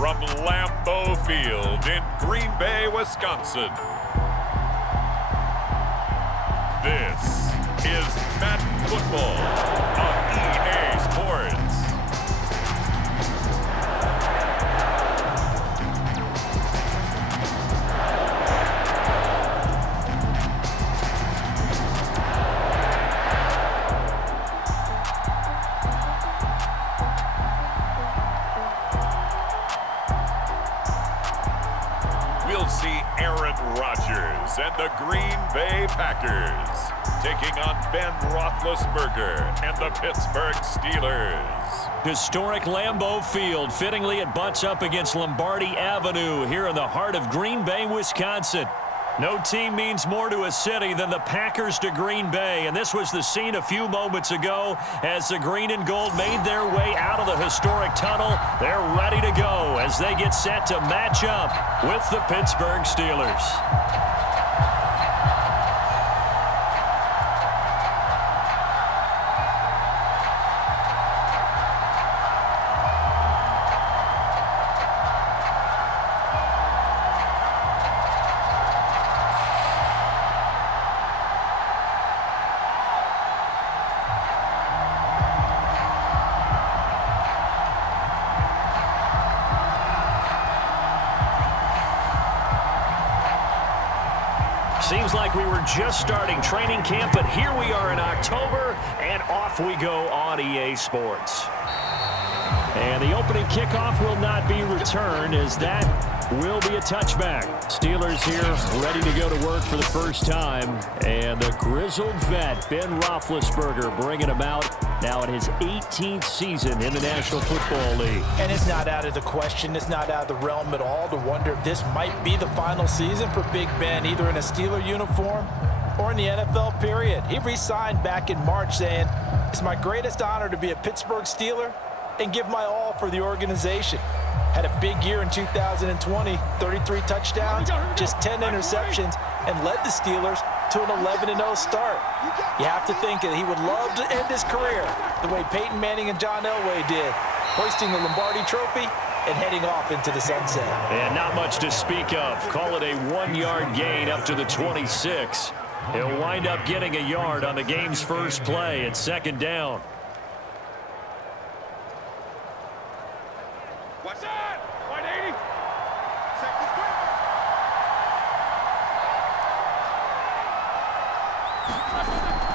from Lambeau Field in Green Bay, Wisconsin. This is Madden Football on EA Sports. We'll see Aaron Rodgers and the Green Bay Packers taking on Ben Roethlisberger and the Pittsburgh Steelers. Historic Lambeau Field. Fittingly, it butts up against Lombardi Avenue here in the heart of Green Bay, Wisconsin. No team means more to a city than the Packers to Green Bay, and this was the scene a few moments ago as the green and gold made their way out of the historic tunnel. They're ready to go as they get set to match up with the Pittsburgh Steelers. Seems like we were just starting training camp, but here we are in October, and off we go on EA Sports. And the opening kickoff will not be returned, as that will be a touchback. Steelers here ready to go to work for the first time, and the grizzled vet, Ben Roethlisberger, bringing him out now in his 18th season in the National Football League. And it's not out of the question, it's not out of the realm at all to wonder if this might be the final season for Big Ben, either in a Steeler uniform or in the NFL period. He re-signed back in March saying, "It's my greatest honor to be a Pittsburgh Steeler and give my all for the organization." Had a big year in 2020, 33 touchdowns, just 10 interceptions, and led the Steelers to an 11-0 start. You have to think that he would love to end his career the way Peyton Manning and John Elway did, hoisting the Lombardi Trophy and heading off into the sunset. And not much to speak of. Call it a 1-yard gain up to the 26. He'll wind up getting a yard on the game's first play at second down. What's that? 180.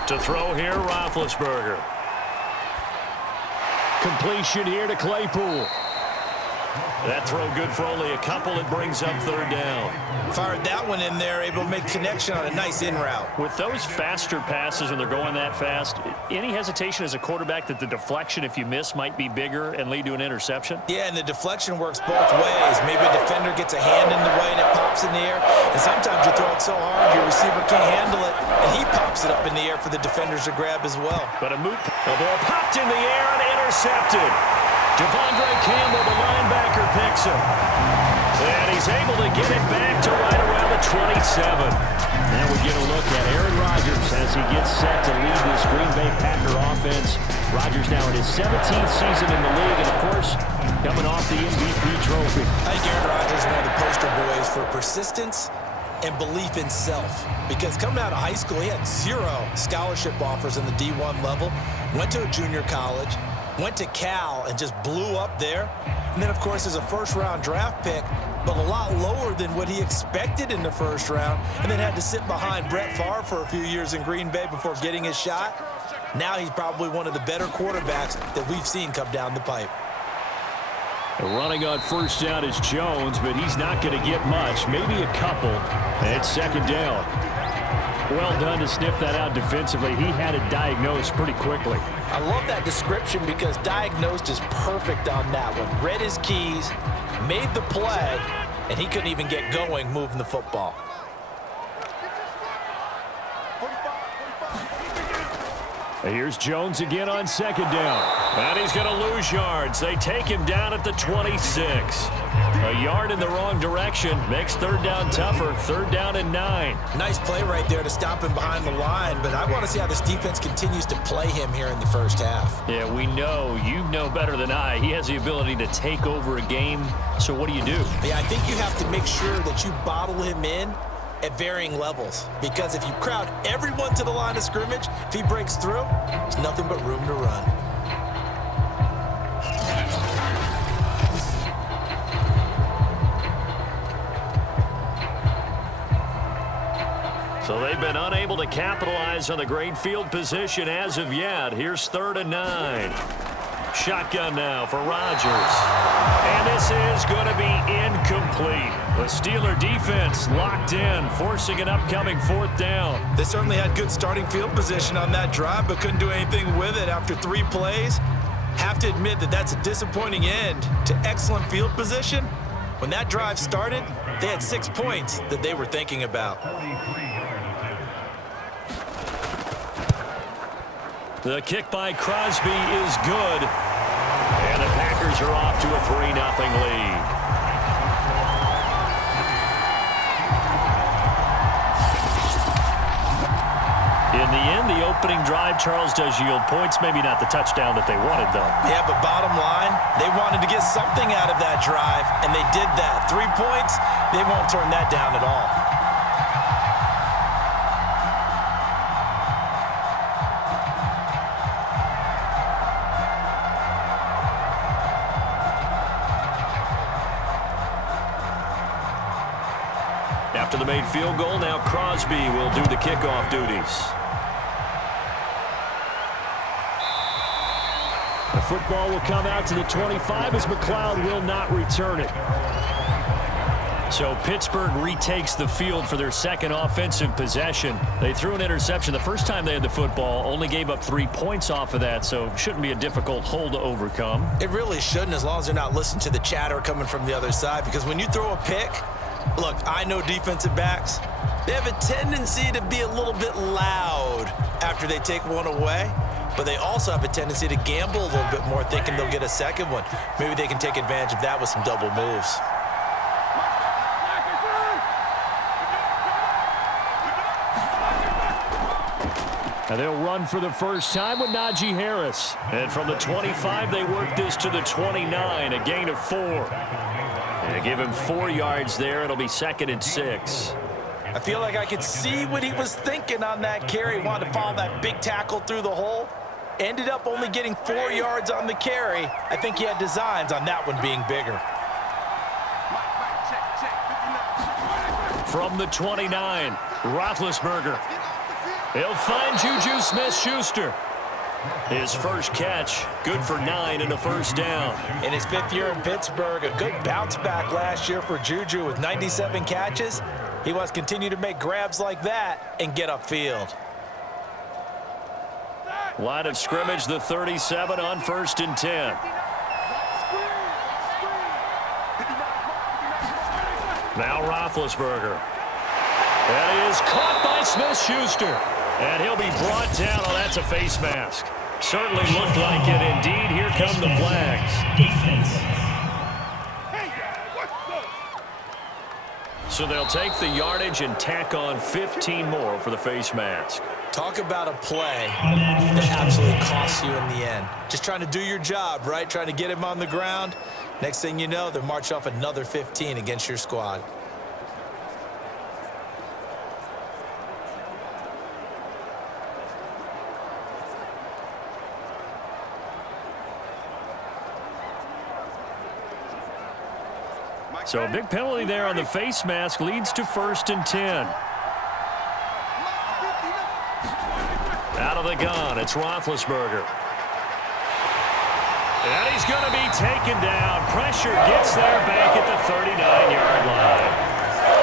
To throw here, Roethlisberger. Completion here to Claypool. That throw good for only a couple. It brings up third down. Fired that one in there, able to make connection on a nice in route. With those faster passes when they're going that fast, any hesitation as a quarterback that the deflection, if you miss, might be bigger and lead to an interception? Yeah, and the deflection works both ways. Maybe a defender gets a hand in the way and it pops in the air. And sometimes you throw it so hard your receiver can't handle it, and he pops it up in the air for the defenders to grab as well. But a ball popped in the air and intercepted. Davante Campbell, the linebacker, picks him. And he's able to get it back to right around the 27. Now we get a look at Aaron Rodgers as he gets set to lead this Green Bay Packer offense. Rodgers now in his 17th season in the league, and of course, coming off the MVP trophy. I think Aaron Rodgers is one of the poster boys for persistence and belief in self. Because coming out of high school, he had 0 scholarship offers in the D1 level, went to a junior college, went to Cal and just blew up there. And then, of course, as a first-round draft pick, but a lot lower than what he expected in the first round, and then had to sit behind Brett Favre for a few years in Green Bay before getting his shot. Now he's probably one of the better quarterbacks that we've seen come down the pipe. Running on first down is Jones, but he's not going to get much, maybe a couple. It's second down. Well done to sniff that out defensively. He had it diagnosed pretty quickly. I love that description because diagnosed is perfect on that one. Read his keys, made the play, and he couldn't even get going moving the football. Here's Jones again on second down. And he's going to lose yards. They take him down at the 26. A yard in the wrong direction makes third down tougher. Third down and 9. Nice play right there to stop him behind the line, but I want to see how this defense continues to play him here in the first half. Yeah, we know. You know better than I. He has the ability to take over a game. So what do you do? Yeah, I think you have to make sure that you bottle him in at varying levels, because if you crowd everyone to the line of scrimmage, if he breaks through, there's nothing but room to run. So they've been unable to capitalize on the great field position as of yet. Here's 3rd and 9. Shotgun now for Rodgers. And this is going to be incomplete. The Steeler defense locked in, forcing an upcoming 4th down. They certainly had good starting field position on that drive, but couldn't do anything with it after 3 plays. Have to admit that that's a disappointing end to excellent field position. When that drive started, they had 6 points that they were thinking about. The kick by Crosby is good. And the Packers are off to a 3-0 lead. In the end, the opening drive, Charles, does yield points. Maybe not the touchdown that they wanted, though. Yeah, but bottom line, they wanted to get something out of that drive, and they did that. 3 points, they won't turn that down at all. After the made field goal, now Crosby will do the kickoff duties. The football will come out to the 25 as McLeod will not return it. So Pittsburgh retakes the field for their second offensive possession. They threw an interception the first time they had the football, only gave up 3 points off of that, so shouldn't be a difficult hole to overcome. It really shouldn't, as long as they're not listening to the chatter coming from the other side, because when you throw a pick, look, I know defensive backs, they have a tendency to be a little bit loud after they take one away, but they also have a tendency to gamble a little bit more, thinking they'll get a second one. Maybe they can take advantage of that with some double moves. And they'll run for the first time with Najee Harris. And from the 25, they work this to the 29, a gain of 4. And give him 4 yards there. It'll be 2nd and 6. I feel like I could see what he was thinking on that carry. He wanted to follow that big tackle through the hole. Ended up only getting 4 yards on the carry. I think he had designs on that one being bigger. From the 29, Roethlisberger. He'll find JuJu Smith-Schuster. His first catch, good for 9 and a first down. In his 5th year in Pittsburgh, a good bounce back last year for JuJu with 97 catches. He wants to continue to make grabs like that and get upfield. Line of scrimmage, the 37 on 1st and 10. Now Roethlisberger. And he is caught by Smith-Schuster. And he'll be brought down. Oh, that's a face mask. Certainly looked like it. Indeed, here come the flags. So they'll take the yardage and tack on 15 more for the face mask. Talk about a play that absolutely costs you in the end. Just trying to do your job, right? Trying to get him on the ground. Next thing you know, they'll march off another 15 against your squad. So a big penalty there on the face mask leads to 1st and 10. Out of the gun, it's Roethlisberger. And he's going to be taken down. Pressure gets there back at the 39-yard line.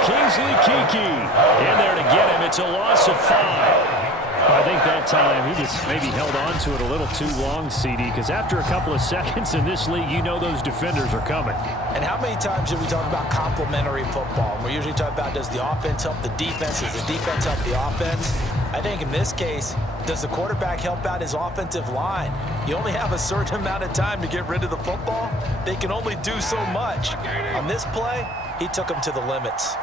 Kingsley Kiki in there to get him. It's a loss of 5. I think that time he just maybe held on to it a little too long, CD, because after a couple of seconds in this league, you know those defenders are coming. And how many times did we talk about complementary football? We're usually talking about, does the offense help the defense? Does the defense help the offense? I think in this case, does the quarterback help out his offensive line? You only have a certain amount of time to get rid of the football. They can only do so much. On this play, he took them to the limits.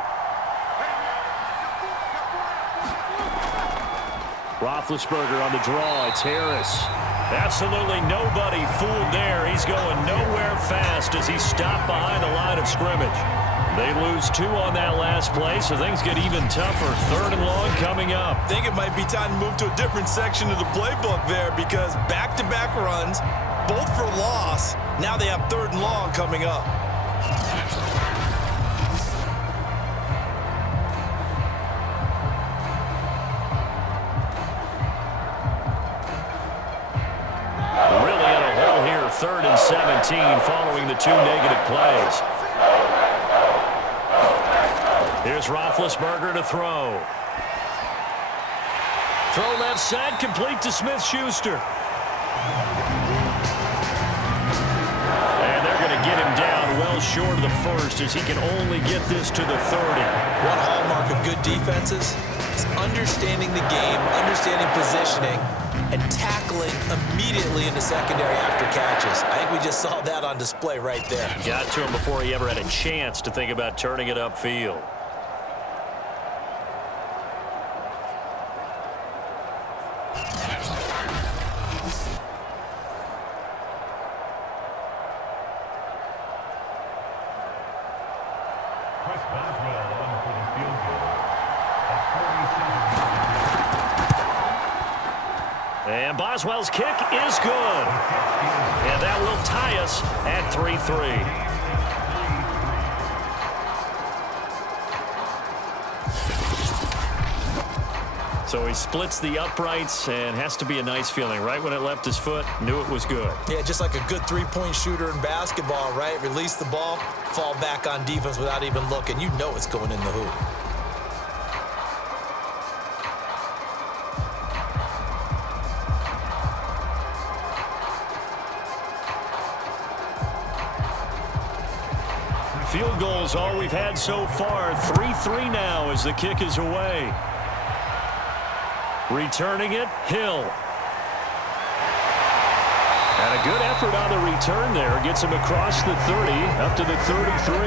Roethlisberger on the draw. It's Harris. Absolutely nobody fooled there. He's going nowhere fast as he's stopped behind the line of scrimmage. They lose 2 on that last play, so things get even tougher. 3rd and long coming up. I think it might be time to move to a different section of the playbook there, because back-to-back runs, both for loss. Now they have 3rd and long coming up. Really in a hole here. 3rd and 17 following the 2 negative plays. Here's Roethlisberger to throw. Throw left side, complete to Smith-Schuster. And they're going to get him down well short of the first, as he can only get this to the 30. One hallmark of good defenses is understanding the game, understanding positioning, and tackling immediately in the secondary after catches. I think we just saw that on display right there. Got to him before he ever had a chance to think about turning it upfield. And Boswell's kick is good. And that will tie us at 3-3. So he splits the uprights, and has to be a nice feeling. Right when it left his foot, knew it was good. Yeah, just like a good three-point shooter in basketball, right? Release the ball, fall back on defense without even looking. You know it's going in the hoop. Field goals all we've had so far. 3-3 now as the kick is away. Returning it, Hill. And a good effort on the return there. Gets him across the 30, up to the 33.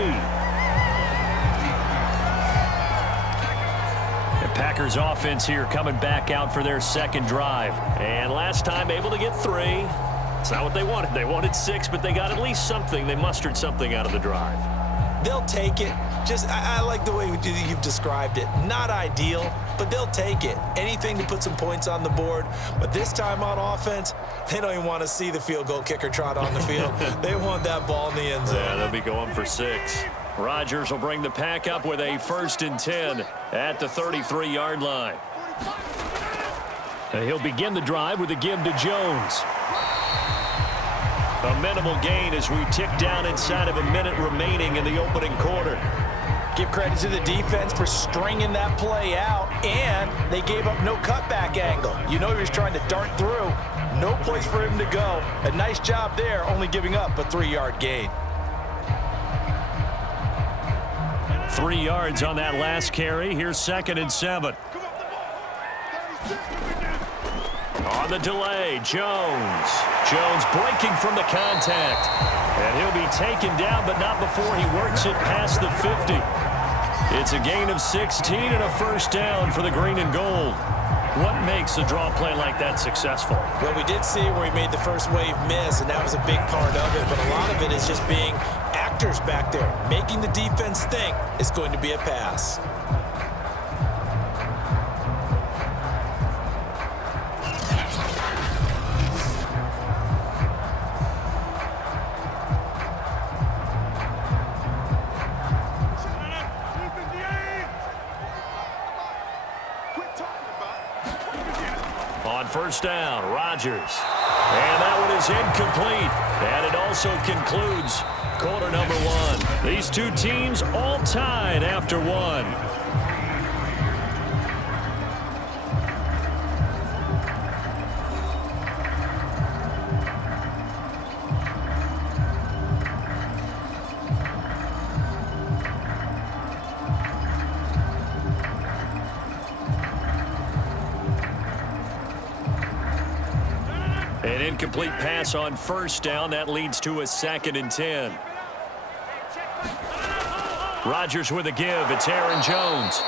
The Packers offense here coming back out for their second drive. And last time able to get 3. It's not what they wanted. They wanted 6, but they got at least something. They mustered something out of the drive. They'll take it. I like the way you've described it. Not ideal, but they'll take it. Anything to put some points on the board. But this time on offense, they don't even want to see the field goal kicker trot on the field. They want that ball in the end zone. Yeah, they'll be going for 6. Rodgers will bring the pack up with a 1st and 10 at the 33-yard line. And he'll begin the drive with a give to Jones. A minimal gain as we tick down inside of a minute remaining in the opening quarter. Give credit to the defense for stringing that play out, and they gave up no cutback angle. You know he was trying to dart through. No place for him to go. A nice job there, only giving up a 3-yard gain. 3 yards on that last carry. Here's 2nd and 7. On the delay, Jones. Jones breaking from the contact. And he'll be taken down, but not before he works it past the 50. It's a gain of 16 and a 1st down for the green and gold. What makes a draw play like that successful? Well, we did see where he made the first wave miss, and that was a big part of it. But a lot of it is just being actors back there, making the defense think it's going to be a pass. On 1st down, Rodgers. And that one is incomplete. And it also concludes quarter number 1. These two teams all tied after 1. An incomplete pass on first down. That leads to a 2nd and 10. Rodgers with a give. It's Aaron Jones.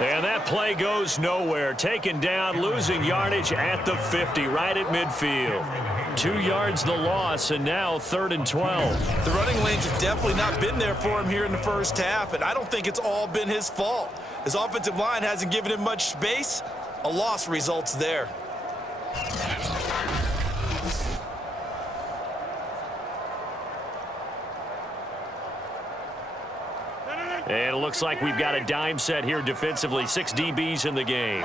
And that play goes nowhere. Taken down, losing yardage at the 50, right at midfield. 2 yards the loss, and now 3rd and 12. The running lanes have definitely not been there for him here in the first half, and I don't think it's all been his fault. His offensive line hasn't given him much space. A loss results there. And it looks like we've got a dime set here defensively. 6 DBs in the game.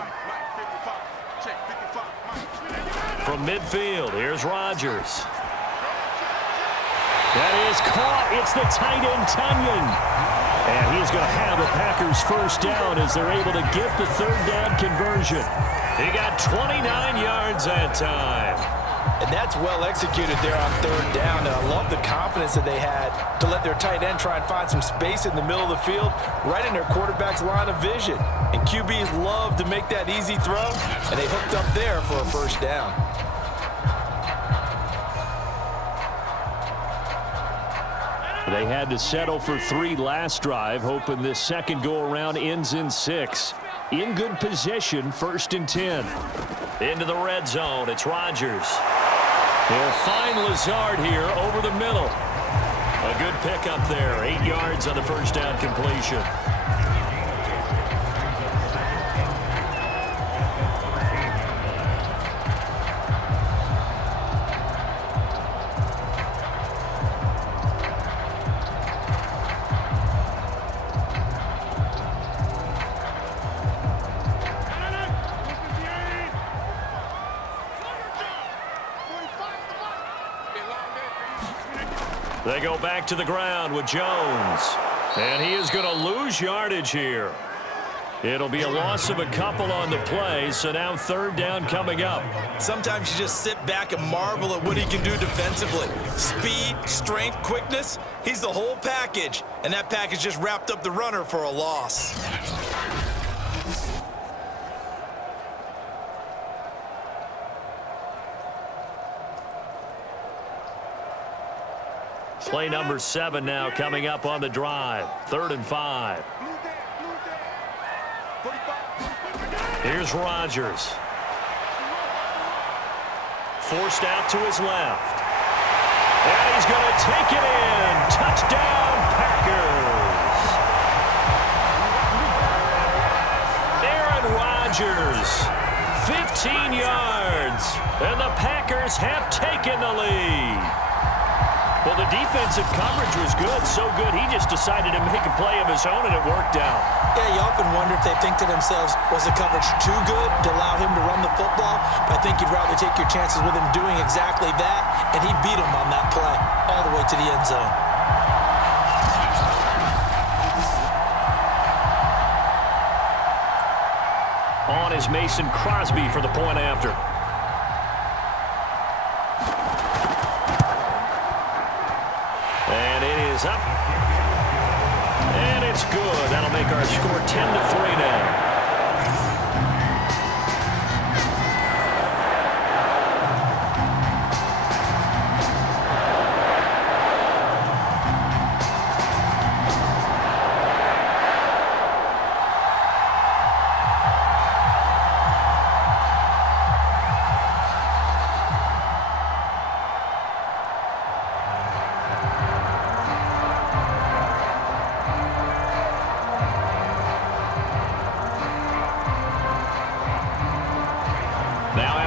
From midfield, here's Rodgers. That is caught. It's the tight end, Tunyon. And he's going to have the Packers first down as they're able to get the 3rd down conversion. He got 29 yards that time. And that's well executed there on 3rd down. And I love the confidence that they had to let their tight end try and find some space in the middle of the field, right in their quarterback's line of vision. And QBs love to make that easy throw, and they hooked up there for a first down. They had to settle for 3 last drive, hoping this second go-around ends in 6. In good position, 1st and 10. Into the red zone, it's Rodgers. He'll find Lazard here over the middle. A good pickup there, 8 yards on the first down completion. They go back to the ground with Jones. And he is going to lose yardage here. It'll be a loss of a couple on the play, so now 3rd down coming up. Sometimes you just sit back and marvel at what he can do defensively. Speed, strength, quickness, he's the whole package. And that package just wrapped up the runner for a loss. Play number 7 now coming up on the drive. 3rd and 5. Here's Rodgers. Forced out to his left. And he's going to take it in. Touchdown, Packers. Aaron Rodgers, 15 yards. And the Packers have taken the lead. Well, the defensive coverage was good, so good he just decided to make a play of his own, and it worked out. Yeah, you often wonder if they think to themselves, was the coverage too good to allow him to run the football? I think you'd rather take your chances with him doing exactly that, and he beat him on that play all the way to the end zone. On is Mason Crosby for the point after. And it is up. And it's good. That'll make our score 10-3 now.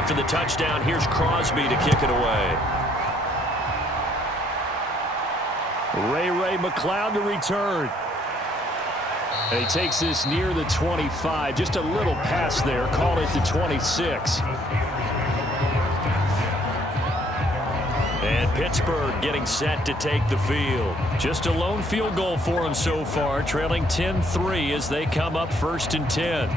After the touchdown, here's Crosby to kick it away. Ray McLeod to return. And he takes this near the 25. Just a little pass there. Called it the 26. And Pittsburgh getting set to take the field. Just a lone field goal for him so far, trailing 10-3 as they come up 1st and 10.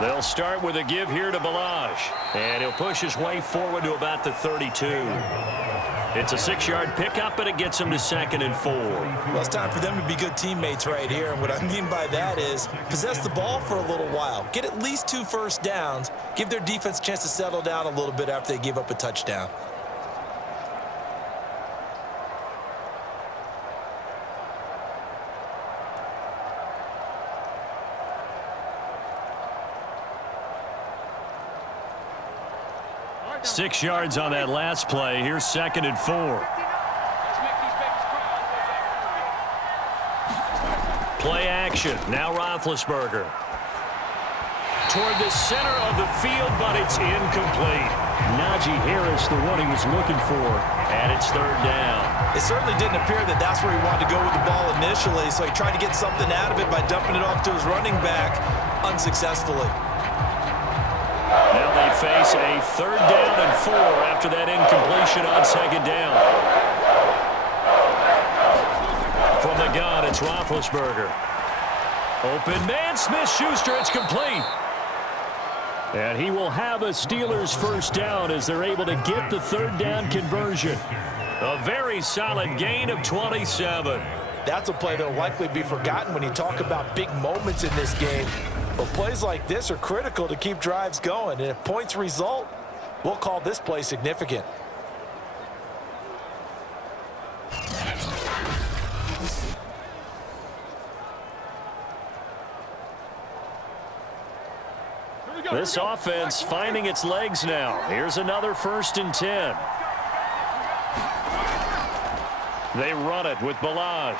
They'll start with a give here to Balaj. And he'll push his way forward to about the 32. It's a 6-yard pickup, and it gets him to 2nd and 4. Well, it's time for them to be good teammates right here. And what I mean by that is possess the ball for a little while. Get at least 2 first downs. Give their defense a chance to settle down a little bit after they give up a touchdown. Six yards on that last play. Here's 2nd and 4. Play action. Now Roethlisberger. Toward the center of the field, but it's incomplete. Najee Harris, the one he was looking for, and it's 3rd down. It certainly didn't appear that that's where he wanted to go with the ball initially, so he tried to get something out of it by dumping it off to his running back unsuccessfully. Now they face a 3rd down and 4 after that incompletion on 2nd down. From the gun, it's Roethlisberger. Open man, Smith-Schuster, it's complete. And he will have a Steelers 1st down as they're able to get the 3rd down conversion. A very solid gain of 27. That's a play that will likely be forgotten when you talk about big moments in this game. But plays like this are critical to keep drives going. And if points result, we'll call this play significant. This offense finding its legs now. Here's another 1st and 10. They run it with Balaj.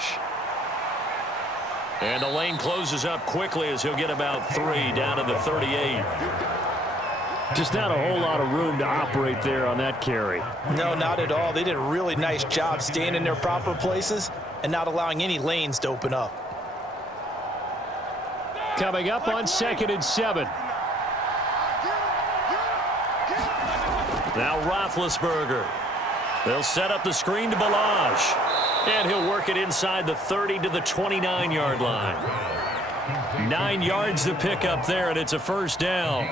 And the lane closes up quickly as he'll get about 3 down to the 38. Just not a whole lot of room to operate there on that carry. No, not at all. They did a really nice job staying in their proper places and not allowing any lanes to open up. Coming up on 2nd and 7. Now Roethlisberger. They'll set up the screen to Balaj. And he'll work it inside the 30 to the 29-yard line. 9 yards to pick up there, and it's a 1st down.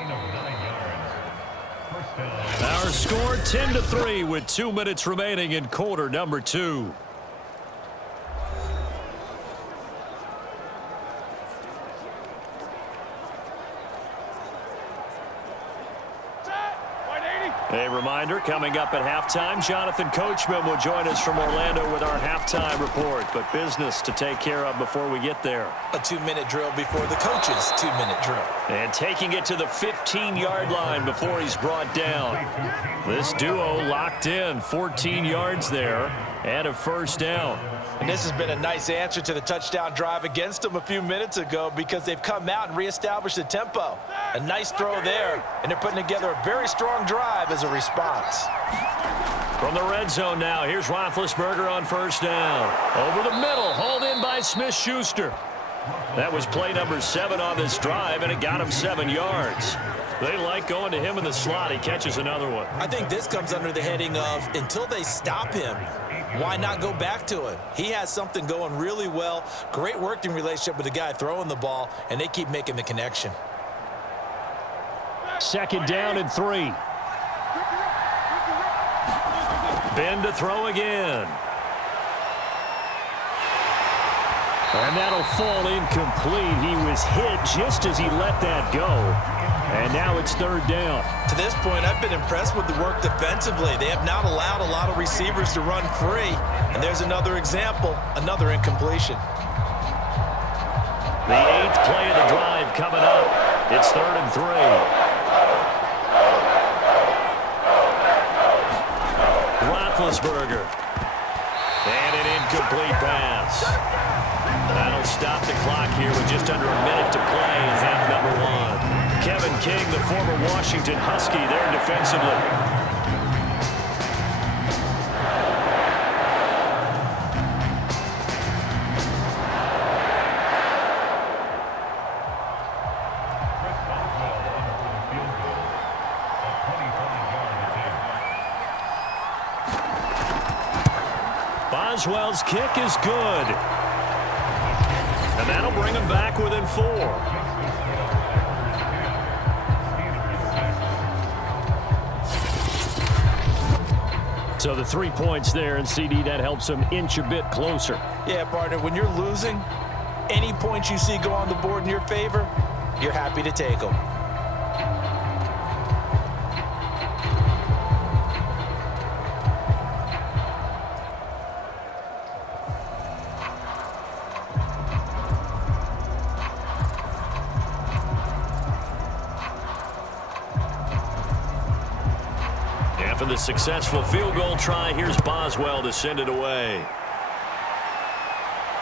Our score 10-3 with 2 minutes remaining in quarter number 2. A reminder, coming up at halftime, Jonathan Coachman will join us from Orlando with our halftime report. But business to take care of before we get there. A 2-minute drill before the coach's 2-minute drill. And taking it to the 15-yard line before he's brought down. This duo locked in, 14 yards there, and a 1st down. And this has been a nice answer to the touchdown drive against them a few minutes ago because they've come out and reestablished the tempo. A nice throw there, and they're putting together a very strong drive as a response. From the red zone now, here's Roethlisberger on 1st down. Over the middle, hauled in by Smith-Schuster. That was play number 7 on this drive, and it got him 7 yards. They like going to him in the slot. He catches another one. I think this comes under the heading of until they stop him, why not go back to him? He has something going really well. Great working relationship with the guy throwing the ball, and they keep making the connection. 2nd down and 3. Ben to throw again. And that'll fall incomplete. He was hit just as he let that go. And now it's 3rd down. To this point, I've been impressed with the work defensively. They have not allowed a lot of receivers to run free. And there's another example, another incompletion. The 8th play of the drive coming up. It's 3rd and 3. Roethlisberger. And an incomplete pass. That'll stop the clock here with just under a minute to play in half number 1. Kevin King, the former Washington Husky, there defensively. Boswell's kick is good. And that'll bring him back within 4. So the 3 points there, and CD, that helps them inch a bit closer. Yeah, partner, when you're losing, any points you see go on the board in your favor, you're happy to take them. After the successful field goal try, here's Boswell to send it away.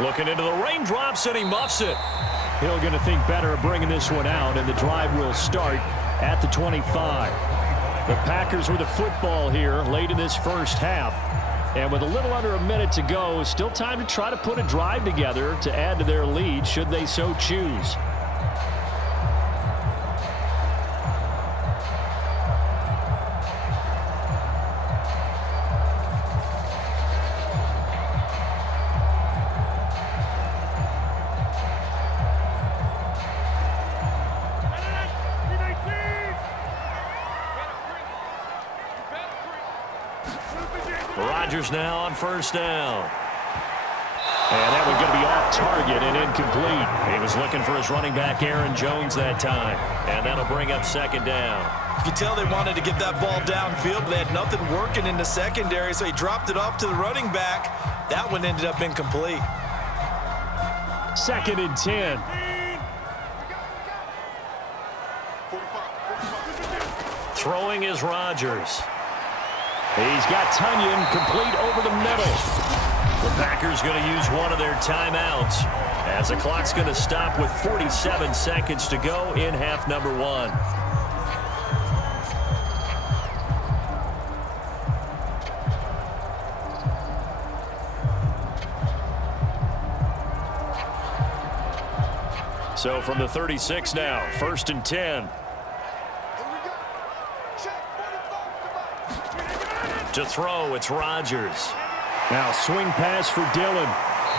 Looking into the raindrops, and he muffs it. Hill going to think better of bringing this one out, and the drive will start at the 25. The Packers with the football here late in this first half. And with a little under a minute to go, still time to try to put a drive together to add to their lead should they so choose. Rodgers now on first down. And that one going to be off target and incomplete. He was looking for his running back, Aaron Jones, that time. And that'll bring up second down. You can tell they wanted to get that ball downfield, but they had nothing working in the secondary, so he dropped it off to the running back. That one ended up incomplete. 2nd and 10. Throwing is Rodgers. He's got Tunyon complete over the middle. The Packers going to use one of their timeouts as the clock's going to stop with 47 seconds to go in half number 1. So from the 36 now, 1st and 10. To throw, it's Rodgers. Now swing pass for Dillon.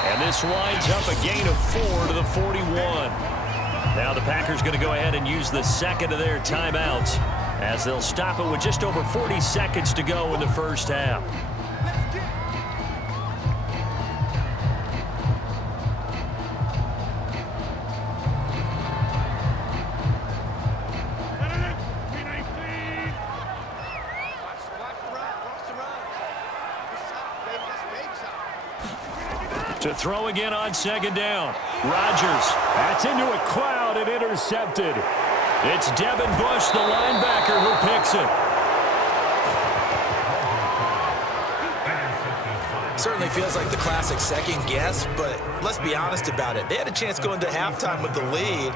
And this winds up a gain of 4 to the 41. Now the Packers going to go ahead and use the second of their timeouts as they'll stop it with just over 40 seconds to go in the first half. To throw again on second down. Rodgers. That's into a crowd and intercepted. It's Devin Bush, the linebacker, who picks it. Certainly feels like the classic second guess, but let's be honest about it. They had a chance going to halftime with the lead.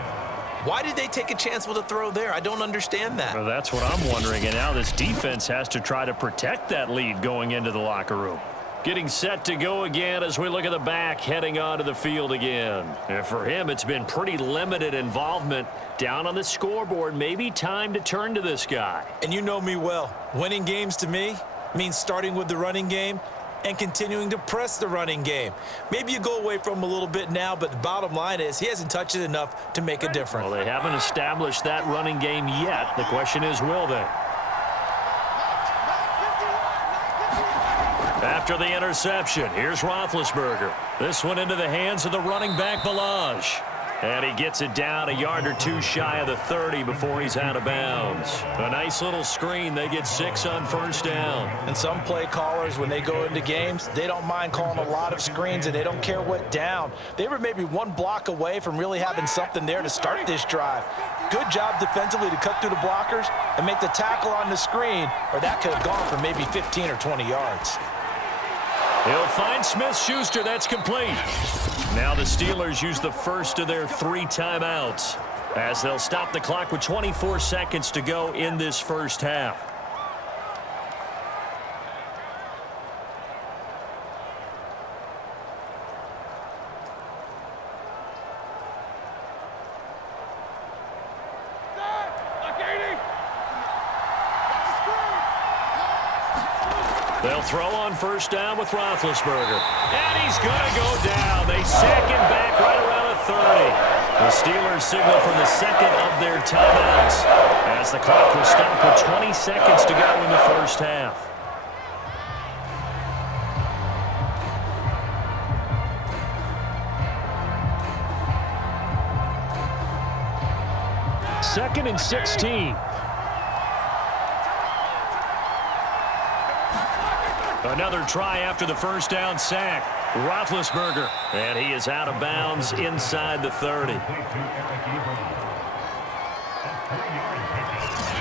Why did they take a chance with a throw there? I don't understand that. Well, that's what I'm wondering, and now this defense has to try to protect that lead going into the locker room. Getting set to go again as we look at the back heading onto the field again. And for him, it's been pretty limited involvement down on the scoreboard. Maybe time to turn to this guy. And you know me well. Winning games to me means starting with the running game and continuing to press the running game. Maybe you go away from him a little bit now, but the bottom line is he hasn't touched it enough to make a difference. Well, they haven't established that running game yet. The question is, will they? After the interception, here's Roethlisberger. This one into the hands of the running back, Balaj. And he gets it down a yard or two shy of the 30 before he's out of bounds. A nice little screen. They get 6 on first down. And some play callers, when they go into games, they don't mind calling a lot of screens, and they don't care what down. They were maybe one block away from really having something there to start this drive. Good job defensively to cut through the blockers and make the tackle on the screen, or that could have gone for maybe 15 or 20 yards. He'll find Smith-Schuster. That's complete. Now the Steelers use the first of their 3 timeouts as they'll stop the clock with 24 seconds to go in this first half. They'll throw on first down with Roethlisberger. And he's going to go down. They sack him back right around the 30. The Steelers signal from the second of their timeouts as the clock will stop with 20 seconds to go in the first half. 2nd and 16. Another try after the first down sack. Roethlisberger, and he is out of bounds inside the 30.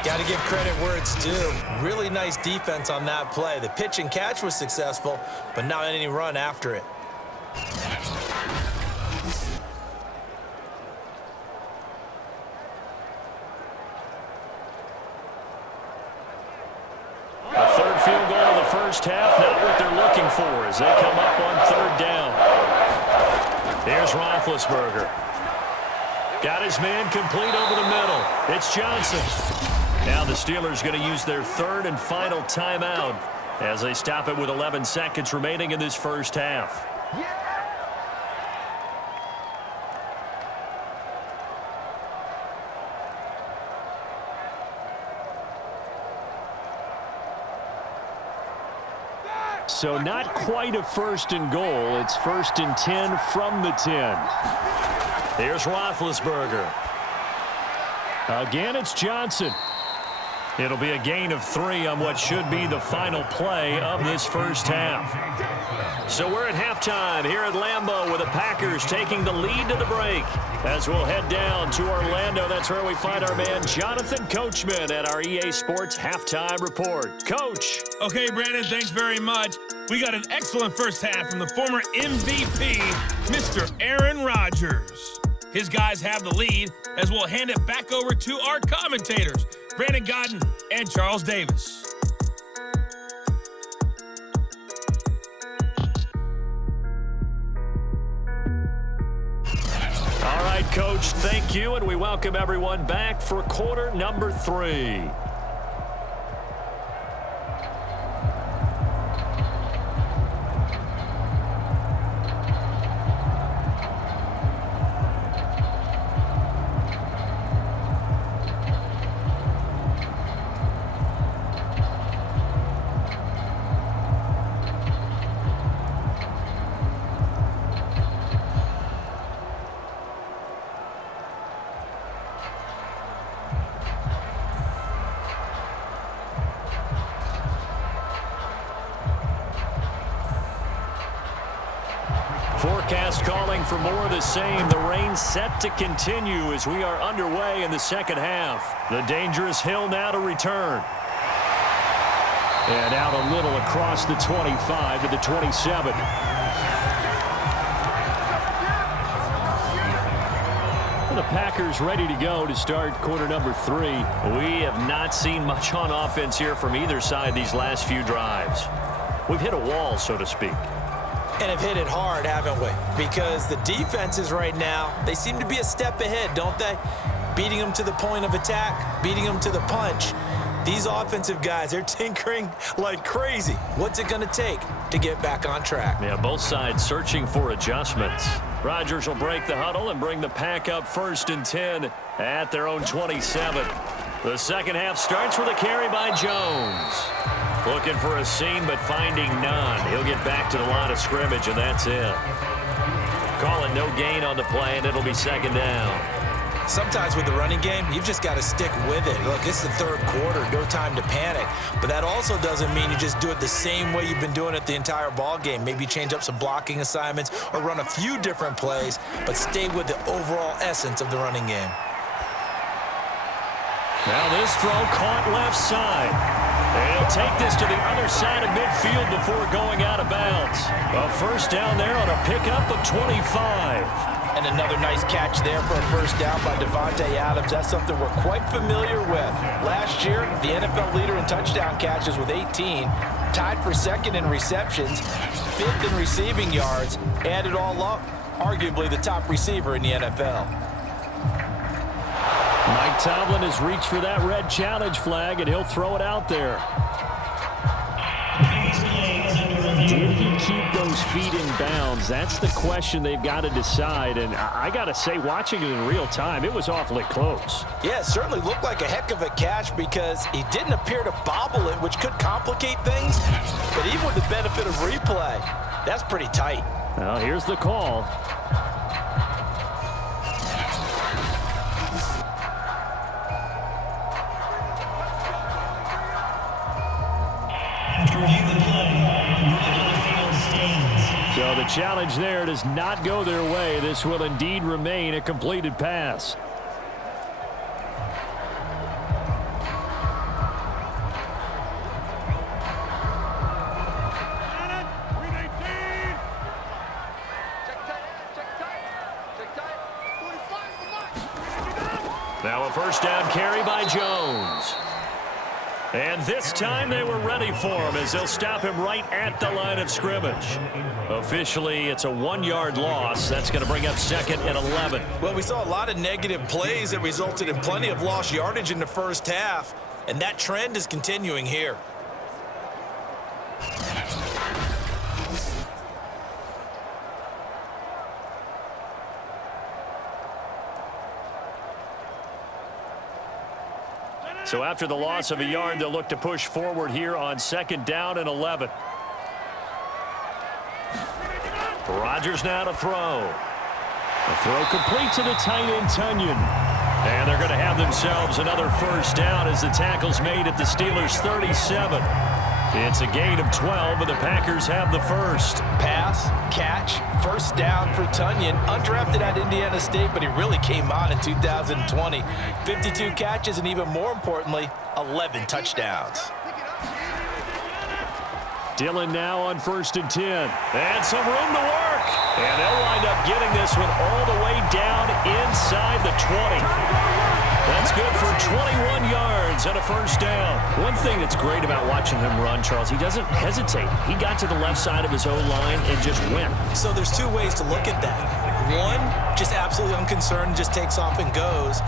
Got to give credit where it's due. Really nice defense on that play. The pitch and catch was successful, but not any run after it. A third field goal in the first half, not what they're looking for as they come up on 3rd down. Here's Roethlisberger. Got his man complete over the middle. It's Johnson. Now the Steelers going to use their 3rd and final timeout as they stop it with 11 seconds remaining in this first half. So not quite a 1st and goal. It's 1st and 10 from the 10. Here's Roethlisberger. Again, it's Johnson. It'll be a gain of 3 on what should be the final play of this first half. So we're at halftime here at Lambeau with the Packers taking the lead to the break. As we'll head down to Orlando, that's where we find our man Jonathan Coachman at our EA Sports Halftime Report. Coach. Okay, Brandon, thanks very much. We got an excellent first half from the former MVP, Mr. Aaron Rodgers. His guys have the lead as we'll hand it back over to our commentators, Brandon Godden and Charles Davis. All right, Coach, thank you, and we welcome everyone back for quarter number 3. Forecast calling for more of the same. The rain set to continue as we are underway in the second half. The dangerous hill now to return. And out a little across the 25 to the 27. The Packers ready to go to start quarter number 3. We have not seen much on offense here from either side these last few drives. We've hit a wall, so to speak. And have hit it hard, haven't we? Because the defenses right now, they seem to be a step ahead, don't they? Beating them to the point of attack, beating them to the punch. These offensive guys, they're tinkering like crazy. What's it going to take to get back on track? Yeah, both sides searching for adjustments. Rodgers will break the huddle and bring the pack up 1st and 10 at their own 27. The second half starts with a carry by Jones. Looking for a seam, but finding none. He'll get back to the line of scrimmage, and that's it. Call it no gain on the play, and it'll be 2nd down. Sometimes with the running game, you've just got to stick with it. Look, it's the 3rd quarter, no time to panic. But that also doesn't mean you just do it the same way you've been doing it the entire ball game. Maybe change up some blocking assignments or run a few different plays, but stay with the overall essence of the running game. Now this throw caught left side. And he'll take this to the other side of midfield before going out of bounds. A first down there on a pickup of 25. And another nice catch there for a first down by Davante Adams. That's something we're quite familiar with. Last year, the NFL leader in touchdown catches with 18, tied for 2nd in receptions, 5th in receiving yards, add it all up, arguably the top receiver in the NFL. Mike Tomlin has reached for that red challenge flag, and he'll throw it out there. Did he keep those feet in bounds? That's the question they've got to decide. And I got to say, watching it in real time, it was awfully close. Yeah, it certainly looked like a heck of a catch because he didn't appear to bobble it, which could complicate things. But even with the benefit of replay, that's pretty tight. Well, here's the call. challenge there does not go their way. This will indeed remain a completed pass. Now a first down carry by Jones. And this time they were ready for him as they'll stop him right at the line of scrimmage. Officially, it's a 1-yard loss. That's going to bring up 2nd and 11. Well, we saw a lot of negative plays that resulted in plenty of lost yardage in the first half, and that trend is continuing here. So after the loss of a yard, they'll look to push forward here on 2nd down and 11. Rodgers now to throw. A throw complete to the tight end, Tunyon. And they're going to have themselves another first down as the tackle's made at the Steelers' 37. It's a gain of 12, and the Packers have the first. Pass, catch, first down for Tunyon. Undrafted at Indiana State, but he really came on in 2020. 52 catches, and even more importantly, 11 touchdowns. Dillon now on 1st and 10. And some room to work. And they'll wind up getting this one all the way down inside the 20. That's good for 21 yards and a first down. One thing that's great about watching him run, Charles, he doesn't hesitate. He got to the left side of his O-line and just went. So there's two ways to look at that. One, just absolutely unconcerned, just takes off and goes.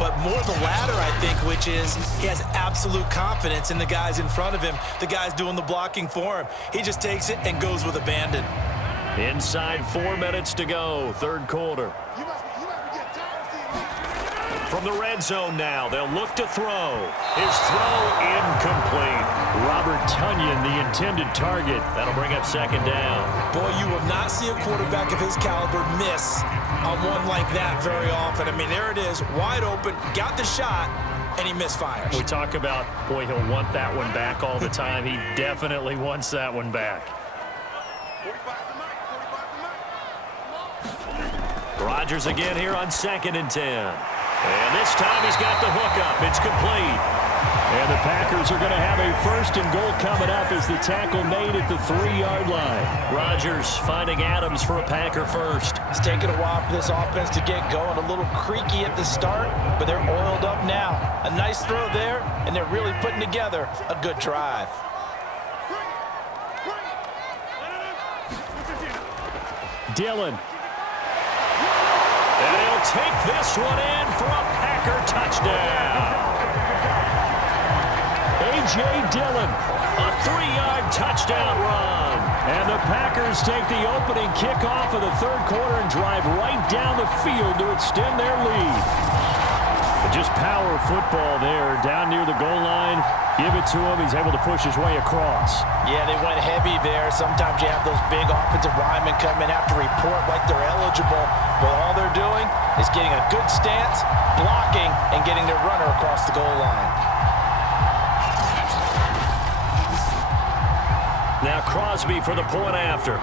But more the latter, I think, which is he has absolute confidence in the guys in front of him, the guys doing the blocking for him. He just takes it and goes with abandon. Inside 4 minutes to go, 3rd quarter. From the red zone now, they'll look to throw. His throw incomplete. Robert Tunyon, the intended target. That'll bring up 2nd down. Boy, you will not see a quarterback of his caliber miss on one like that very often. I mean, there it is, wide open, got the shot, and he misfires. We talk about, boy, he'll want that one back all the time. He definitely wants that one back. Rodgers again here on 2nd and 10. And this time he's got the hook up. It's complete. And the Packers are going to have a 1st and goal coming up as the tackle made at the 3-yard line. Rodgers finding Adams for a Packer first. It's taken a while for this offense to get going. A little creaky at the start, but they're oiled up now. A nice throw there, and they're really putting together a good drive. Dillon. And he'll take this one in for a Packer touchdown. A.J. Dillon, a 3-yard touchdown run. And the Packers take the opening kickoff of the 3rd quarter and drive right down the field to extend their lead. But just power football there down near the goal line. Give it to him. He's able to push his way across. Yeah, they went heavy there. Sometimes you have those big offensive linemen come in, have to report like they're eligible. But all they're doing is getting a good stance, blocking, and getting their runner across the goal line. Now Crosby for the point after.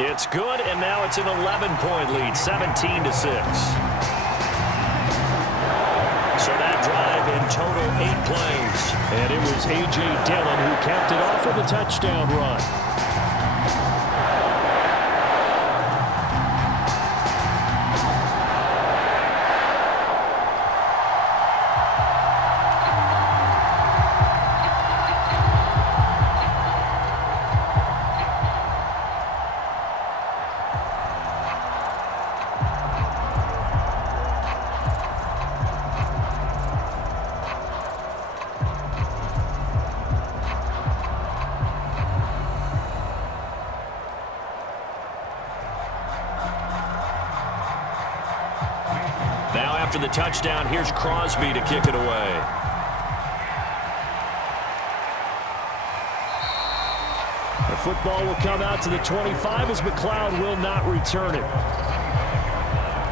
It's good, and now it's an 11-point lead, 17-6. So that drive in total 8 plays. And it was A.J. Dillon who capped it off with a touchdown run. After the touchdown, here's Crosby to kick it away. The football will come out to the 25 as McLeod will not return it.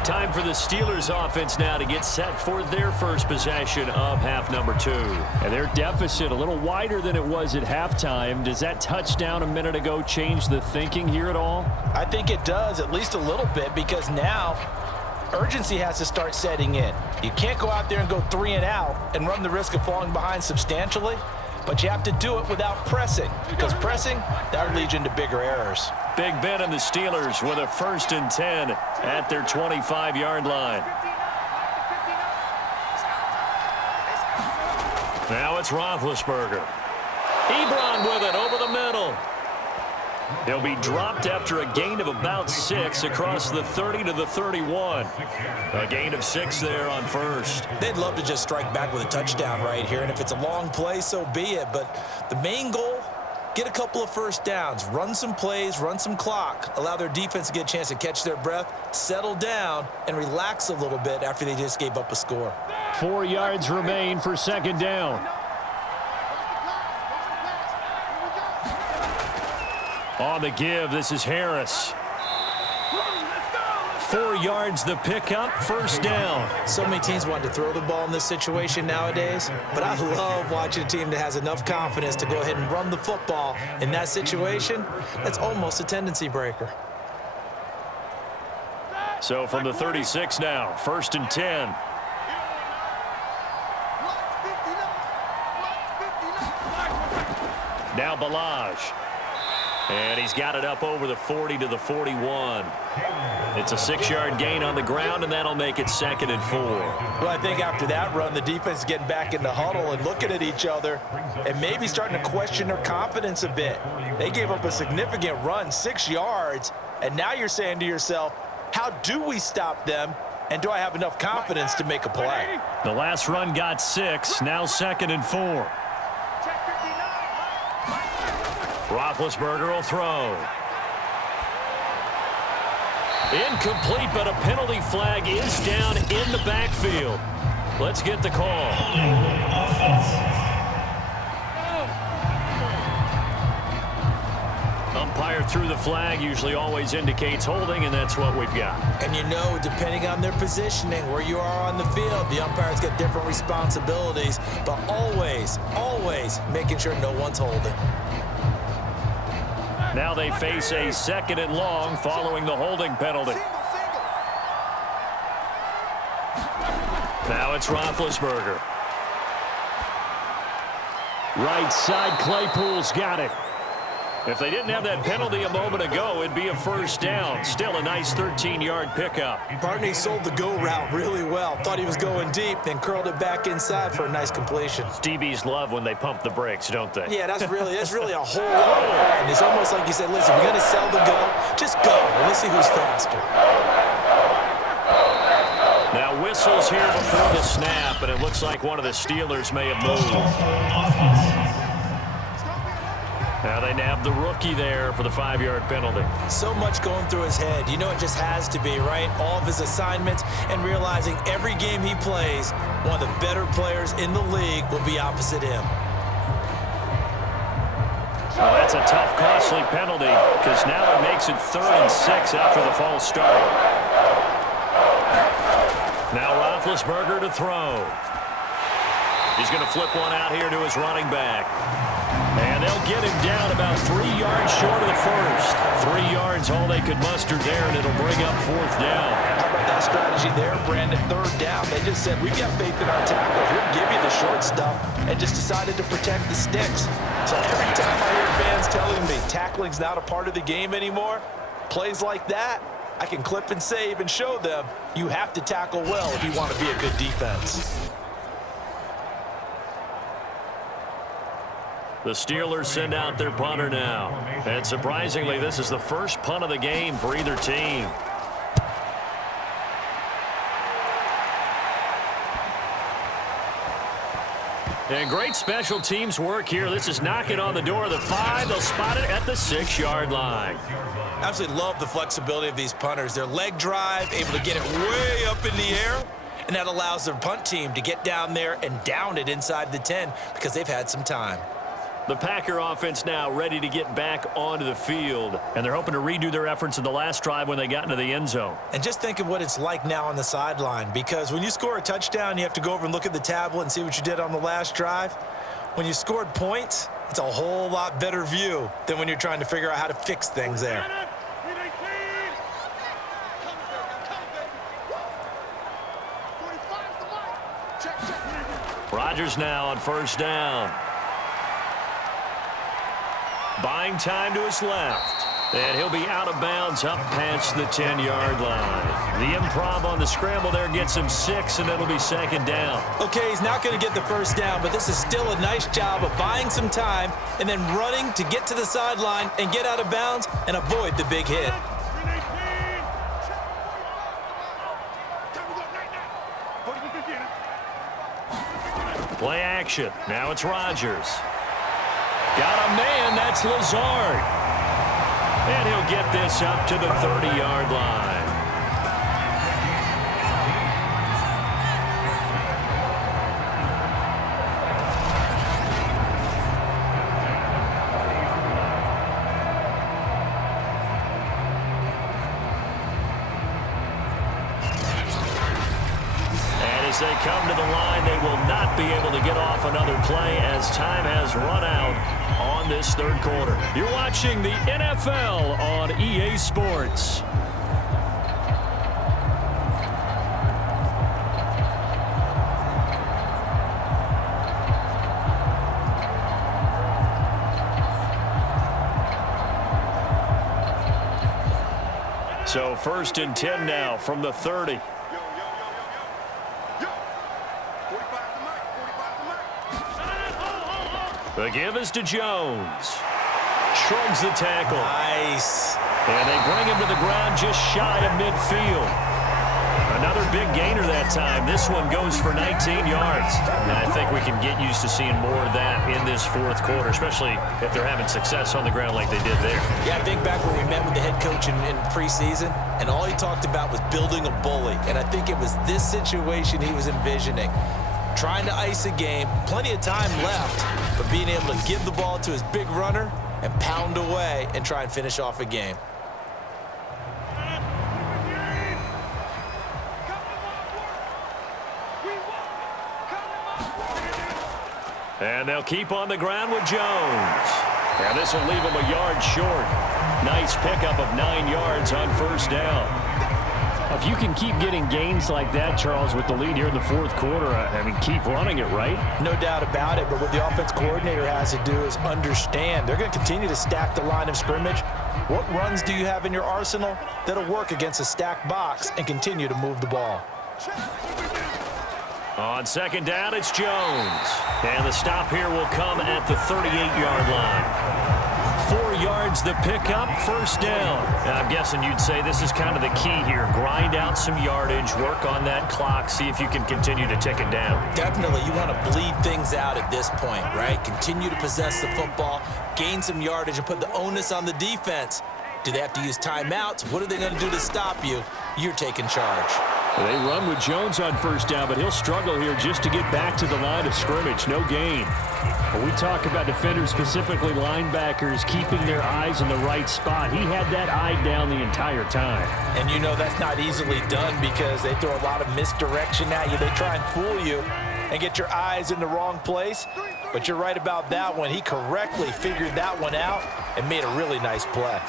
Time for the Steelers offense now to get set for their first possession of half number 2. And their deficit a little wider than it was at halftime. Does that touchdown a minute ago change the thinking here at all? I think it does, at least a little bit, because now urgency has to start setting in. You can't go out there and go 3 and out and run the risk of falling behind substantially, but you have to do it without pressing, because pressing, that will lead you into bigger errors. Big Ben and the Steelers with a 1st and 10 at their 25-yard line. Now it's Roethlisberger. Ebron with it over the middle. He'll be dropped after a gain of about 6 across the 30 to the 31. A gain of 6 there on 1st. They'd love to just strike back with a touchdown right here, and if it's a long play, so be it. But the main goal, get a couple of first downs, run some plays, run some clock, allow their defense to get a chance to catch their breath, settle down, and relax a little bit after they just gave up a score. 4 yards remain for 2nd down. On the give, this is Harris. 4 yards the pickup, 1st down. So many teams want to throw the ball in this situation nowadays, but I love watching a team that has enough confidence to go ahead and run the football in that situation. That's almost a tendency breaker. So from the 36 now, 1st and 10. Now Balaj. And he's got it up over the 40 to the 41. It's a 6-yard gain on the ground, and that'll make it 2nd and 4. Well, I think after that run, the defense is getting back in the huddle and looking at each other and maybe starting to question their confidence a bit. They gave up a significant run, 6 yards, and now you're saying to yourself, how do we stop them, and do I have enough confidence to make a play? The last run got 6, now 2nd and 4. Roethlisberger will throw. Incomplete, but a penalty flag is down in the backfield. Let's get the call. Umpire threw the flag, usually always indicates holding, and that's what we've got. And you know, depending on their positioning, where you are on the field, the umpires get different responsibilities, but always, always making sure no one's holding. Now they face a 2nd and long following the holding penalty. Now it's Roethlisberger. Right side, Claypool's got it. If they didn't have that penalty a moment ago, it'd be a 1st down. Still a nice 13-yard pickup. Barney sold the go route really well. Thought he was going deep, then curled it back inside for a nice completion. DBs love when they pump the brakes, don't they? Yeah, that's really a whole lot of fun. It's almost like you said, listen, we're going to sell the go. Just go, and let's see who's faster. Now whistles here before the snap, and it looks like one of the Steelers may have moved. Now they nab the rookie there for the 5-yard penalty. So much going through his head. You know it just has to be, right? All of his assignments and realizing every game he plays, one of the better players in the league will be opposite him. Well, that's a tough, costly penalty because now it makes it 3rd and 6 after the false start. Now Roethlisberger to throw. He's going to flip one out here to his running back. And they'll get him down about 3 yards short of the 1st. 3 yards, all they could muster there, and it'll bring up 4th down. How about that strategy there, Brandon? 3rd down. They just said, we've got faith in our tackles. We'll give you the short stuff, and just decided to protect the sticks. So every time I hear fans telling me tackling's not a part of the game anymore, plays like that, I can clip and save and show them you have to tackle well if you want to be a good defense. The Steelers send out their punter now. And surprisingly, this is the first punt of the game for either team. And great special teams work here. This is knocking on the door of the 5. They'll spot it at the 6-yard line. Absolutely love the flexibility of these punters. Their leg drive, able to get it way up in the air, and that allows their punt team to get down there and down it inside the 10 because they've had some time. The Packer offense now ready to get back onto the field. And they're hoping to redo their efforts in the last drive when they got into the end zone. And just think of what it's like now on the sideline, because when you score a touchdown, you have to go over and look at the tablet and see what you did on the last drive. When you scored points, it's a whole lot better view than when you're trying to figure out how to fix things there. Rodgers now on first down. Buying time to his left. And he'll be out of bounds up past the 10-yard line. The improv on the scramble there gets him 6, and it'll be second down. Okay, he's not going to get the first down, but this is still a nice job of buying some time and then running to get to the sideline and get out of bounds and avoid the big hit. Play action. Now it's Rodgers. Got a man. That's Lazard. And he'll get this up to the 30-yard line. As they come to the line, they will not be able to get off another play as time has run out on this third quarter. You're watching the NFL on EA Sports. So 1st and 10 now from the 30. The give is to Jones. Shrugs the tackle. Nice. And they bring him to the ground just shy of midfield. Another big gainer that time. This one goes for 19 yards. And I think we can get used to seeing more of that in this fourth quarter, especially if they're having success on the ground like they did there. Yeah, I think back when we met with the head coach in preseason, and all he talked about was building a bully. And I think it was this situation he was envisioning. Trying to ice a game, plenty of time left, but being able to give the ball to his big runner and pound away and try and finish off a game. And they'll keep on the ground with Jones. And this will leave him a yard short. Nice pickup of 9 yards on first down. If you can keep getting gains like that, Charles, with the lead here in the fourth quarter, I mean, keep running it, right? No doubt about it, but what the offense coordinator has to do is understand they're going to continue to stack the line of scrimmage. What runs do you have in your arsenal that'll work against a stacked box and continue to move the ball? On second down, it's Jones. And the stop here will come at the 38-yard line. 4 yards the pickup, first down. And I'm guessing you'd say this is kind of the key here. Grind out some yardage, work on that clock, see if you can continue to tick it down. Definitely, you want to bleed things out at this point, right? Continue to possess the football, gain some yardage, and put the onus on the defense. Do they have to use timeouts? What are they going to do to stop you? You're taking charge. They run with Jones on first down, but he'll struggle here just to get back to the line of scrimmage. No gain. When we talk about defenders, specifically linebackers, keeping their eyes in the right spot, he had that eye down the entire time. And you know that's not easily done because they throw a lot of misdirection at you. They try and fool you and get your eyes in the wrong place. But you're right about that one. He correctly figured that one out and made a really nice play.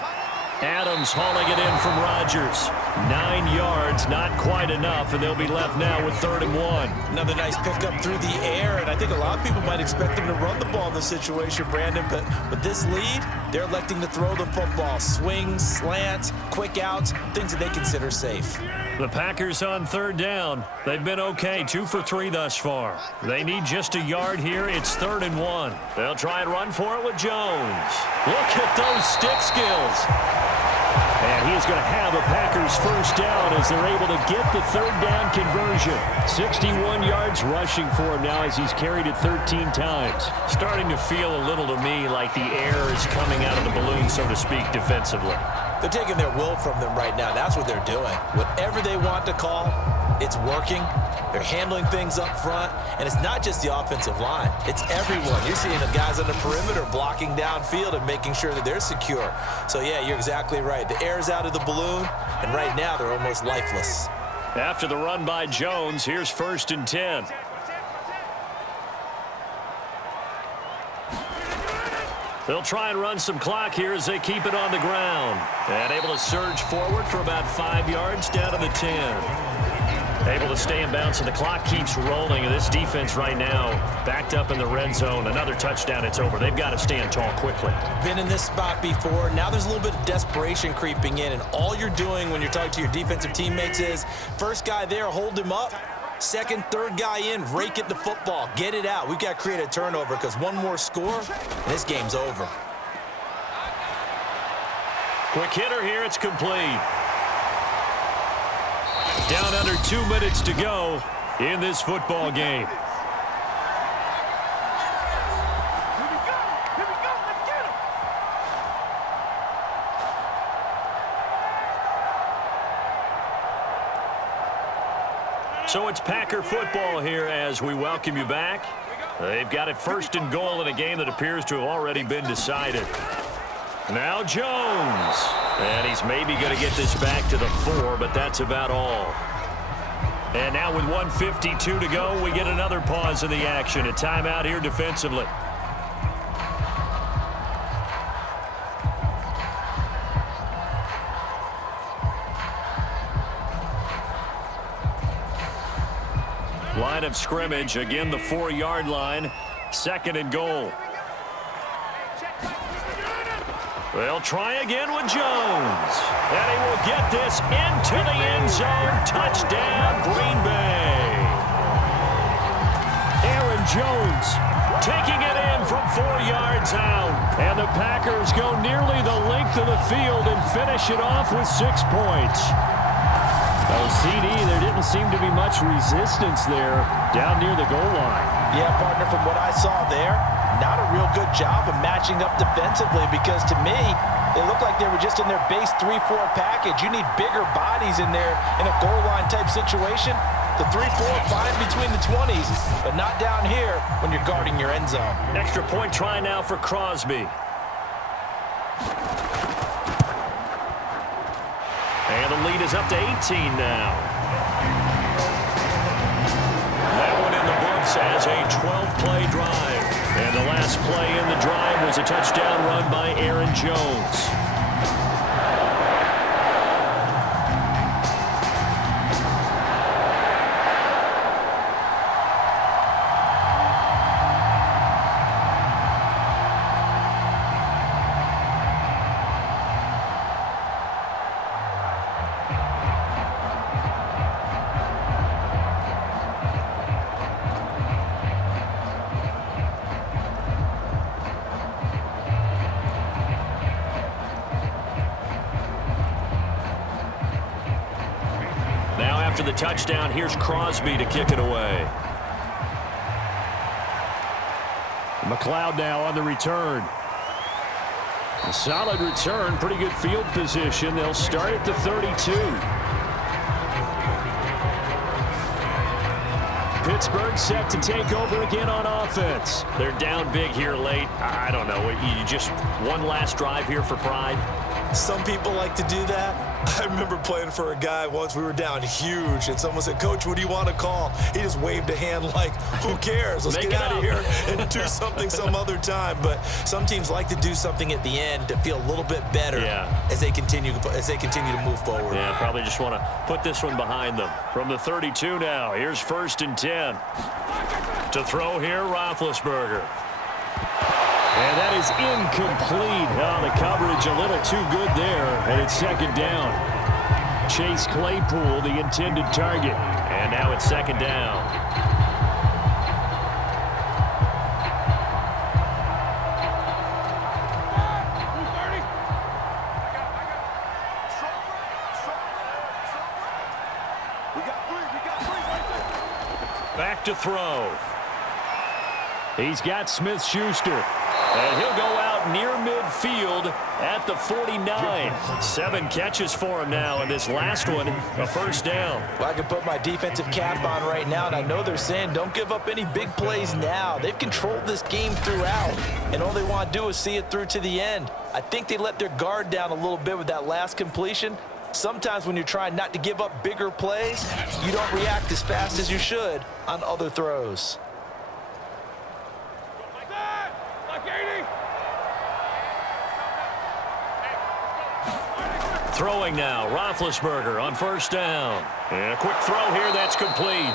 Adams hauling it in from Rodgers. 9 yards, not quite enough, and they'll be left now with 3rd and 1. Another nice pickup through the air, and I think a lot of people might expect them to run the ball in this situation, Brandon, but with this lead, they're electing to throw the football. Swings, slants, quick outs, things that they consider safe. The Packers on 3rd down. They've been okay, 2 for 3 thus far. They need just a yard here. It's 3rd and 1. They'll try and run for it with Jones. Look at those stick skills. And he's going to have a Packers first down as they're able to get the 3rd down conversion. 61 yards rushing for him now as he's carried it 13 times. Starting to feel a little to me like the air is coming out of the balloon, so to speak, defensively. They're taking their will from them right now. That's what they're doing. Whatever they want to call, It's working. They're handling things up front, and it's not just the offensive line. It's everyone. You're seeing the guys on the perimeter blocking downfield and making sure that they're secure. So, yeah, you're exactly right. The air's out of the balloon, and right now they're almost lifeless. After the run by Jones, here's 1st and 10. They'll try and run some clock here as they keep it on the ground. And able to surge forward for about 5 yards down to the 10. Able to stay in bounds, and the clock keeps rolling. And this defense right now backed up in the red zone. Another touchdown, it's over. They've got to stand tall quickly. Been in this spot before. Now there's a little bit of desperation creeping in, and all you're doing when you're talking to your defensive teammates is first guy there, hold him up. Second, third guy in, rake at the football. Get it out. We've got to create a turnover because one more score, and this game's over. Quick hitter here. It's complete. Down under 2 minutes to go in this football game. So it's Packer football here as we welcome you back. They've got it 1st and goal in a game that appears to have already been decided. Now Jones. And he's maybe going to get this back to the 4, but that's about all. And now with 1:52 to go, we get another pause in the action. A timeout here defensively. Line of scrimmage, again the 4-yard line. 2nd and goal. They'll try again with Jones. And he will get this into the end zone. Touchdown, Green Bay. Aaron Jones taking it in from 4 yards out. And the Packers go nearly the length of the field and finish it off with 6 points. Oh, CD, there didn't seem to be much resistance there down near the goal line. Yeah, partner, from what I saw there, not a real good job of matching up defensively because to me, it looked like they were just in their base 3-4 package. You need bigger bodies in there in a goal line type situation. The 3-4, fine between the 20s, but not down here when you're guarding your end zone. Extra point try now for Crosby. And the lead is up to 18 now. That one in the books as a 12-play drive. And the last play in the drive was a touchdown run by Aaron Jones. After the touchdown, here's Crosby to kick it away. McLeod now on the return. A solid return, pretty good field position. They'll start at the 32. Pittsburgh set to take over again on offense. They're down big here late. I don't know. You just one last drive here for pride. Some people like to do that. I remember playing for a guy once. We were down huge, and someone said, "Coach, what do you want to call?" He just waved a hand like, "Who cares? Let's get out of here and do something some other time." But some teams like to do something at the end to feel a little bit better as they continue to move forward. Yeah, probably just want to put this one behind them. From the 32 now, here's 1st and 10. To throw here, Roethlisberger. And that is incomplete. Oh, the coverage a little too good there, and it's 2nd down. Chase Claypool, the intended target. And now it's 2nd down. Back to throw. He's got Smith-Schuster. And he'll go out up near midfield at the 49. 7 catches for him now, and this last one, a first down. Well, I can put my defensive cap on right now, and I know they're saying don't give up any big plays now. They've controlled this game throughout, and all they want to do is see it through to the end. I think they let their guard down a little bit with that last completion. Sometimes when you're trying not to give up bigger plays, you don't react as fast as you should on other throws. Throwing now, Roethlisberger on first down. And a quick throw here, that's complete.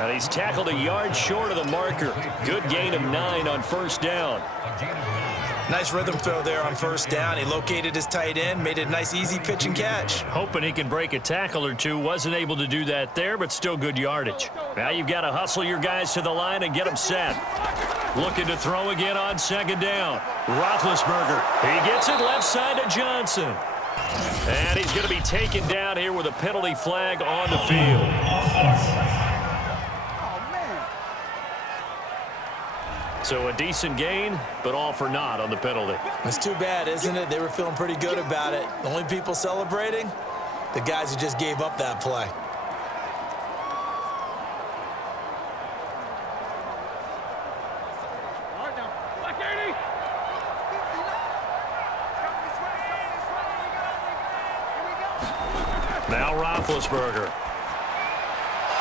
And he's tackled a yard short of the marker. Good gain of 9 on first down. Nice rhythm throw there on first down. He located his tight end, made it a nice easy pitch and catch. Hoping he can break a tackle or two. Wasn't able to do that there, but still good yardage. Now you've got to hustle your guys to the line and get them set. Looking to throw again on second down. Roethlisberger. He gets it left side to Johnson. And he's going to be taken down here with a penalty flag on the field. So a decent gain, but all for naught on the penalty. It's too bad, isn't it? They were feeling pretty good about it. The only people celebrating, the guys who just gave up that play. Now Roethlisberger.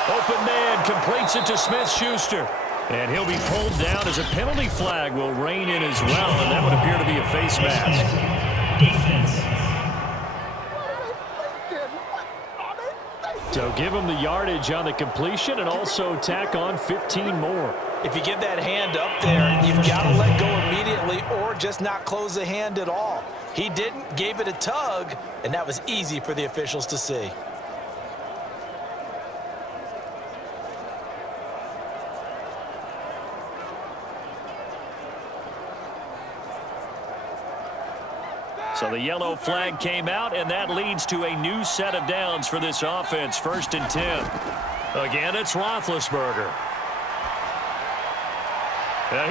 Open man, completes it to Smith-Schuster. And he'll be pulled down as a penalty flag will rein in as well, and that would appear to be a face mask. So give him the yardage on the completion and also tack on 15 more. If you give that hand up there, you've got to let go immediately or just not close the hand at all. He didn't, gave it a tug, and that was easy for the officials to see. So the yellow flag came out, and that leads to a new set of downs for this offense. 1st and 10. Again, it's Roethlisberger.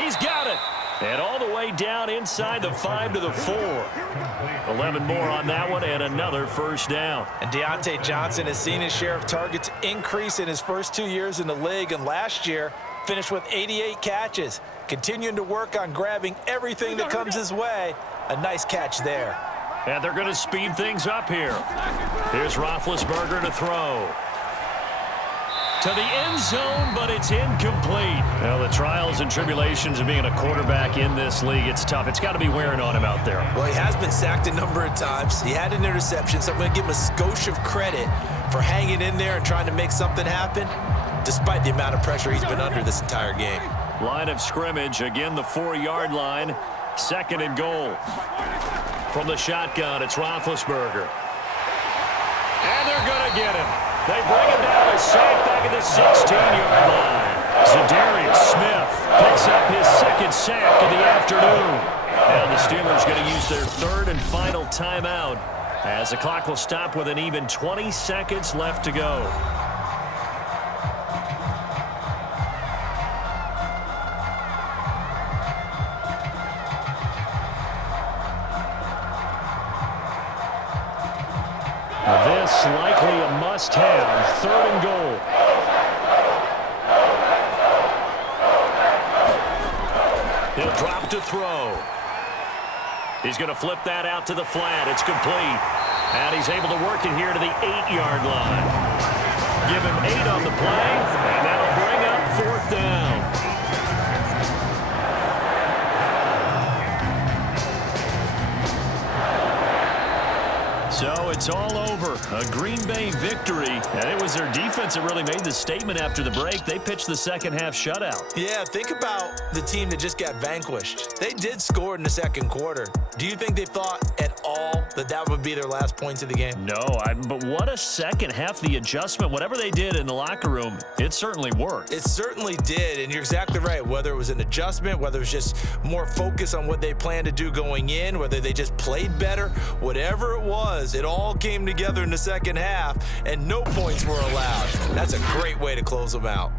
He's got it. And all the way down inside the 5 to the 4. 11 more on that one, and another first down. And Deontay Johnson has seen his share of targets increase in his first 2 years in the league, and last year finished with 88 catches. Continuing to work on grabbing everything that comes his way. A nice catch there. And they're going to speed things up here. Here's Roethlisberger to throw. To the end zone, but it's incomplete. Well, the trials and tribulations of being a quarterback in this league, it's tough. It's got to be wearing on him out there. Well, he has been sacked a number of times. He had an interception, so I'm going to give him a skosh of credit for hanging in there and trying to make something happen, despite the amount of pressure he's been under this entire game. Line of scrimmage, again the 4-yard line. 2nd and goal. From the shotgun, it's Roethlisberger. And they're going to get him. They bring him down, a sack back at the 16-yard line. Zadarius Smith picks up his 2nd sack of the afternoon. And the Steelers going to use their 3rd and final timeout as the clock will stop with an even 20 seconds left to go. This likely a must-have. 3rd and goal. He'll drop to throw. He's going to flip that out to the flat. It's complete. And he's able to work it here to the 8-yard line. Give him 8 on the play, and that'll bring up 4th down. So it's all over. A Green Bay victory. And it was their defense that really made the statement after the break. They pitched the second-half shutout. Yeah, think about the team that just got vanquished. They did score in the 2nd quarter. Do you think they thought at all that that would be their last points of the game? No, but what a second half. The adjustment, whatever they did in the locker room, it certainly worked. It certainly did, and you're exactly right. Whether it was an adjustment, whether it was just more focus on what they planned to do going in, whether they just played better, whatever it was, it all came together in the 2nd half, and no points were allowed. That's a great way to close them out.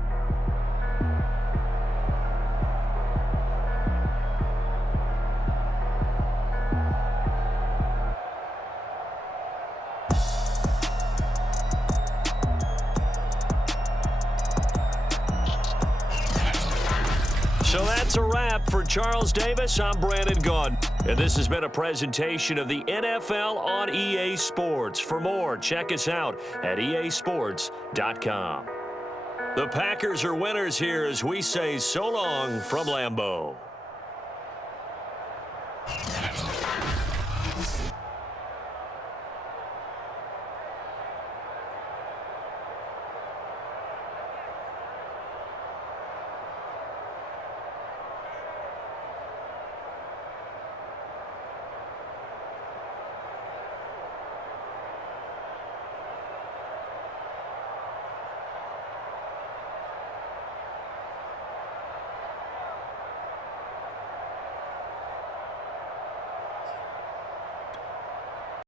For Charles Davis, I'm Brandon Gaudin, and this has been a presentation of the NFL on EA Sports. For more, check us out at easports.com. The Packers are winners here as we say so long from Lambeau.